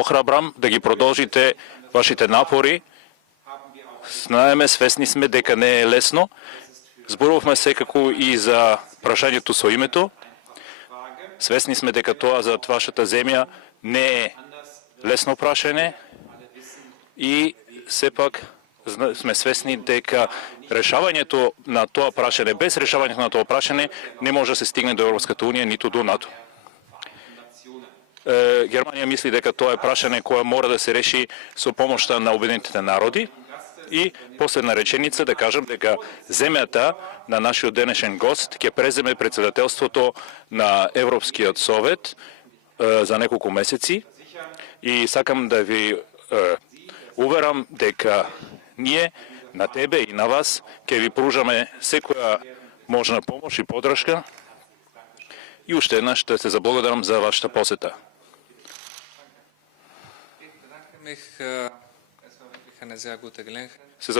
охрабрам да ги продолжите вашите напори. Знаеме, свесни сме дека не е лесно. Зборувавме секако и за прашањето со името. Свесни сме дека тоа за вашата земја не е лесно прашање и сепак сме свесни дека решавањето на тоа прашање, без решавањето на тоа прашање, не може да се стигне до Европската унија, ниту до НАТО. Германија мисли дека тоа е прашање кое мора да се реши со помошта на Обединетите народи. И последна реченица да кажам дека земјата на нашиот денешен гост ќе преземе председателството на Европскиот совет за неколку месеци и сакам да ви уверам дека ние на тебе и на вас ќе ви пружаме секоја можна помош и поддршка и уште еднаш да се заблагодарам за вашата посета. Ich, es war wirklich eine sehr gute Gelegenheit. Се